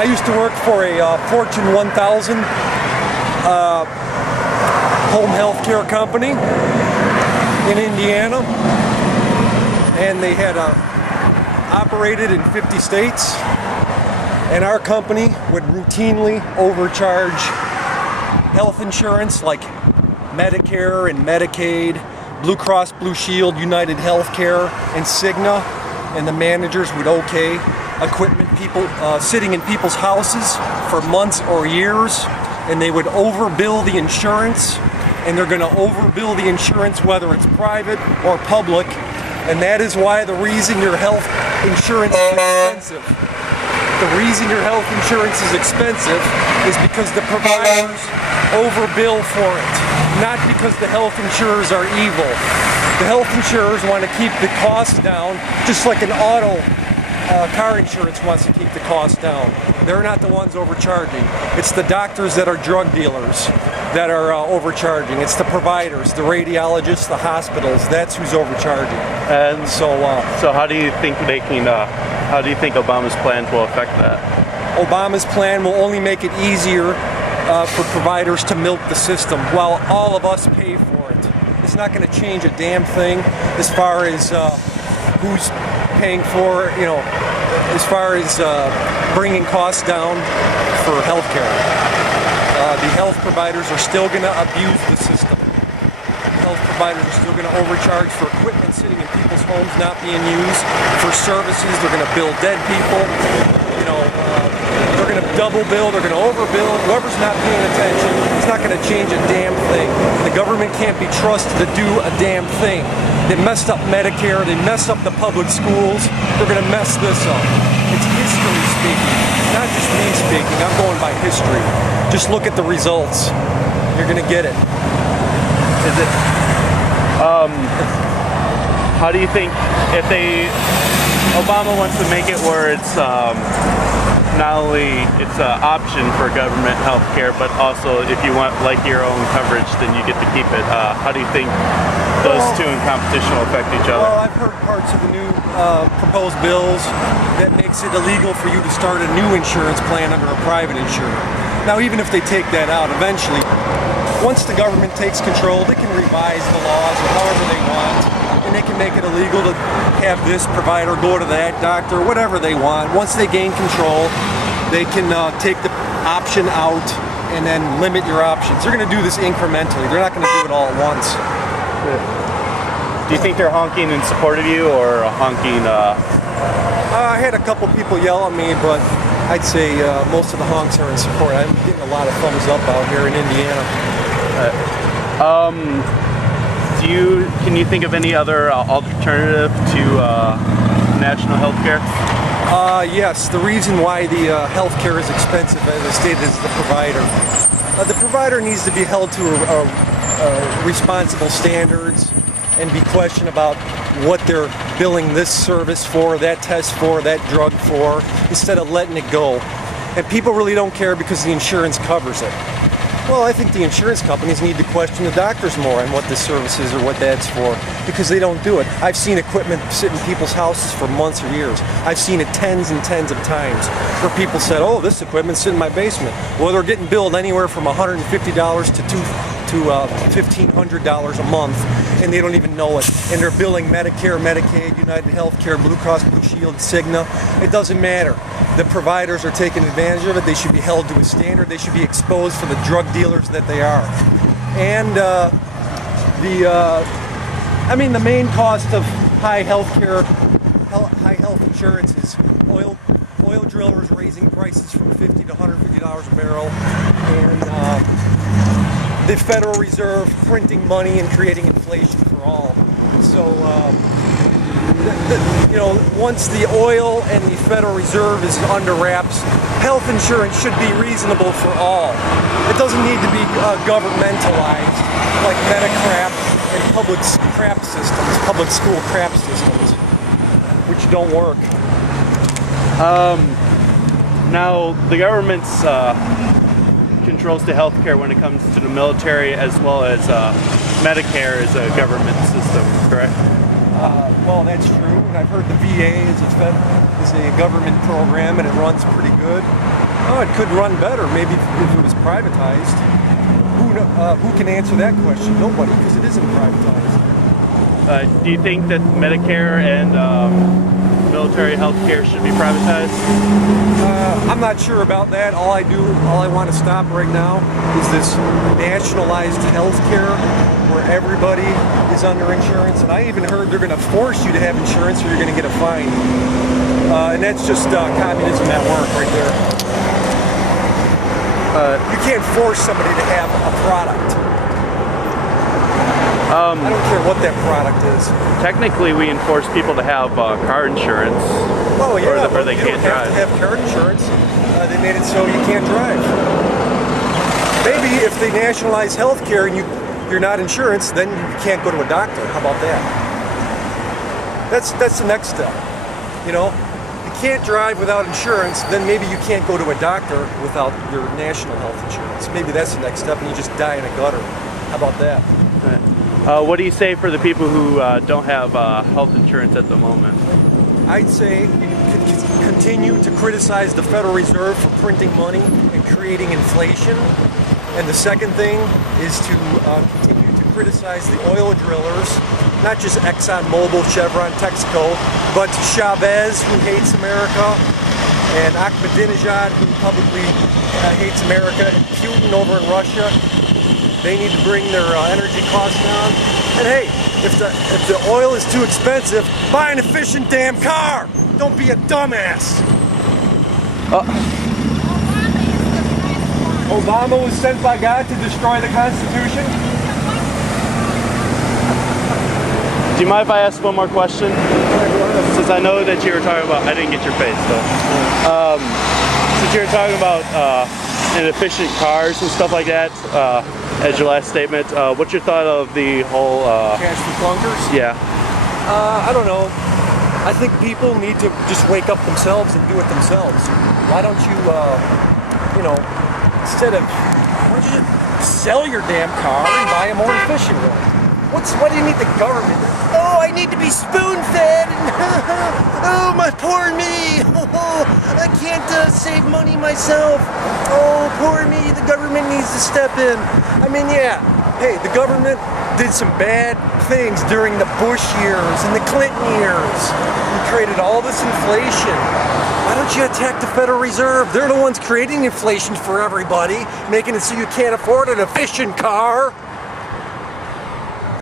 I used to work for a Fortune 1000 home health care company in Indiana, and they had operated in 50 states, and our company would routinely overcharge health insurance like Medicare and Medicaid, Blue Cross Blue Shield, United Healthcare, and Cigna, and the managers would okay equipment people sitting in people's houses for months or years, and they would overbill the insurance, and they're going to overbill the insurance whether it's private or public, and that is why the reason your health insurance is expensive. The reason your health insurance is expensive is because the providers overbill for it, not because the health insurers are evil. The health insurers want to keep the costs down, just like an car insurance wants to keep the cost down. They're not the ones overcharging. It's the doctors that are drug dealers that are overcharging. It's the providers, the radiologists, the hospitals. That's who's overcharging. And so how do you think how do you think Obama's plan will affect that? Obama's plan will only make it easier for providers to milk the system while all of us pay for it. It's not going to change a damn thing as far as who's paying for, as far as bringing costs down for healthcare. The health providers are still going to abuse the system. The health providers are still going to overcharge for equipment sitting in people's homes not being used. For services, they're going to bill dead people. They're going to double bill, they're going to overbill. Whoever's not paying attention, it's not going to change a damn thing. The government can't be trusted to do a damn thing. They messed up Medicare, they messed up the public schools, they're going to mess this up. It's history speaking, not just me speaking. I'm going by history. Just look at the results. You're going to get it. Is it? How do you think if Obama wants to make it where it's not only it's an option for government health care, but also if you want like your own coverage, then you get to keep it. How do you think those two in competition will affect each other? Well, I've heard parts of the new proposed bills that makes it illegal for you to start a new insurance plan under a private insurer. Now, even if they take that out, eventually, once the government takes control, they can revise the laws however they want, and they can make it illegal to have this provider go to that doctor, whatever they want. Once they gain control, they can take the option out and then limit your options. They're going to do this incrementally. They're not going to do it all at once. Do you think they're honking in support of you or honking? I had a couple people yell at me, but I'd say most of the honks are in support. I'm getting a lot of thumbs up out here in Indiana. Can you think of any other alternative to national health care? Yes, the reason why the health care is expensive, as I stated, is the provider. The provider needs to be held to responsible standards and be questioned about what they're billing this service for, that test for, that drug for, instead of letting it go. And people really don't care because the insurance covers it. Well, I think the insurance companies need to question the doctors more on what this service is or what that's for, because they don't do it. I've seen equipment sit in people's houses for months or years. I've seen it tens and tens of times where people said, oh, this equipment's in my basement. Well, they're getting billed anywhere from $150 to $1,500 a month, and they don't even know it. And they're billing Medicare, Medicaid, United Healthcare, Blue Cross Blue Shield, Cigna. It doesn't matter. The providers are taking advantage of it. They should be held to a standard. They should be exposed for the drug dealers that they are. And the main cost of high health insurance is oil drillers raising prices from $50 to $150 a barrel, and the Federal Reserve printing money and creating inflation for all. So, once the oil and the Federal Reserve is under wraps, health insurance should be reasonable for all. It doesn't need to be governmentalized like Medicrap and public school crap systems, which don't work. Now, the government's controls to healthcare when it comes to the military, as well as Medicare is a government system, correct? Well, that's true, and I've heard the VA is a government program, and it runs pretty good. Well, it could run better, maybe if it was privatized. Who can answer that question? Nobody, because it isn't privatized. Do you think that Medicare and military health care should be privatized? I'm not sure about that. All I want to stop right now is this nationalized health care where everybody is under insurance. And I even heard they're going to force you to have insurance or you're going to get a fine. And that's just communism at work right there. You can't force somebody to have a product. I don't care what that product is. Technically, we enforce people to have car insurance. Oh yeah, or they can't drive. You don't have to have car insurance. They made it so you can't drive. Maybe if they nationalize health care and you're not insurance, then you can't go to a doctor. How about that? That's the next step. You know, you can't drive without insurance, then maybe you can't go to a doctor without your national health insurance. Maybe that's the next step, and you just die in a gutter. How about that? What do you say for the people who don't have health insurance at the moment? I'd say you could continue to criticize the Federal Reserve for printing money and creating inflation. And the second thing is to continue to criticize the oil drillers, not just ExxonMobil, Chevron, Texaco, but Chavez, who hates America, and Ahmadinejad, who publicly hates America, and Putin over in Russia. They need to bring their energy costs down. And hey, if the oil is too expensive, buy an efficient damn car. Don't be a dumbass. Obama was sent by God to destroy the Constitution. Do you mind if I ask one more question? Since I know that you were talking about, I didn't get your face though. Since you were talking about inefficient cars and stuff like that, as your last statement, what's your thought of the whole Cash for clunkers? Yeah. I don't know. I think people need to just wake up themselves and do it themselves. Why don't you, you know, instead of, why don't you just sell your damn car and buy a more efficient one? Why do you need the government? Oh, I need to be spoon-fed. Oh, my poor me. Oh, I can't save money myself. Oh, poor me. The government needs to step in. I mean, yeah. Hey, the government did some bad things during the Bush years and the Clinton years. We created all this inflation. Why don't you attack the Federal Reserve? They're the ones creating inflation for everybody, making it so you can't afford an efficient car.